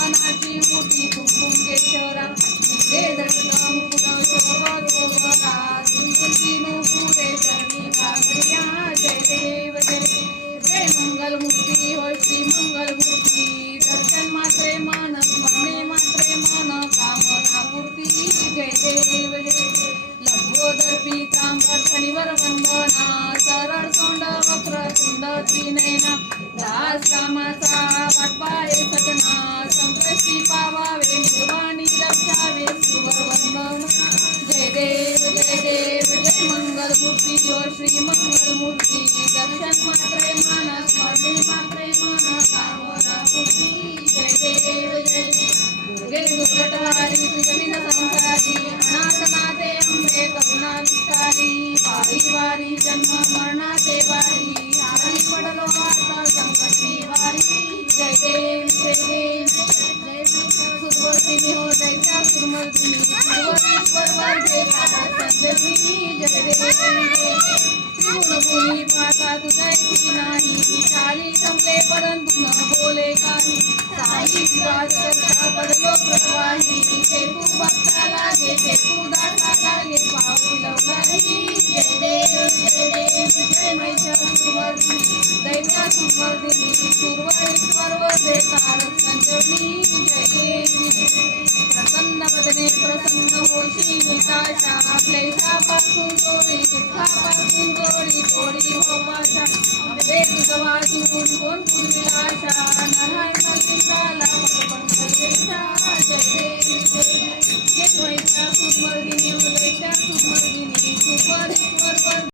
चंदनाची मोठी कुंकुम केशरा निघे जगत मुकुट शोभा तुलसी नुपुरे चरणी काकड्या जय देव जय मंगल मूर्ती होय श्री मंगल मूर्ती दर्शन मात्रे मन स्मरणे मात्रे मन कामना मूर्ती जय देव लंबोदर पीतांबर शनिवर वंदना सरळ तोंड वक्र तुंड त्रिनयना दास रामाचा वाटपाये सजना संकष्टी पावावे निर्वाणी रक्षावे सुवर वंदन जय देव जय मंगल मूर्ती श्री मंगल मूर्ती दर्शन मात्रे मन स्मरणे मात्रे मन कामना मूर्ती जय दुर्गे दुर्गटहारी तुझविन संसारी अनाथनाथे अंबे करुणा विस्तारी वारी वारी जन्म मरणाचे वारी हारी पडलो आता संकटी वारी जय देव जय सुरवर्तिनी हो दैत्या सुरमर्दिनी सुरवरेश्वर वर्धे संजीवनी जय देव त्रिभुवनी माता तुझी नाही चाली संपले परंतु न बोले काही साई करता पडलो प्रवाही शेतू बघता लागे शेतू दाटा लागे पाऊल लवलाही जय देव जय महिषा सुरवर्दिनी दैत्या सुरवर्दिनी सुरवरेश्वर वर्धे कारक संजीवनी जय देव प्रसन्न वदने प्रसन्न होशी निताशा क्लेशापासून जोडी दुःखापासून जोडी थोडी हो पाशा अबे तुझं वाचून कोण पूर्वी आशा नहाय नरसिंहाला पण सर्वेशा जय देव जय महिषा सुरवर्दिनी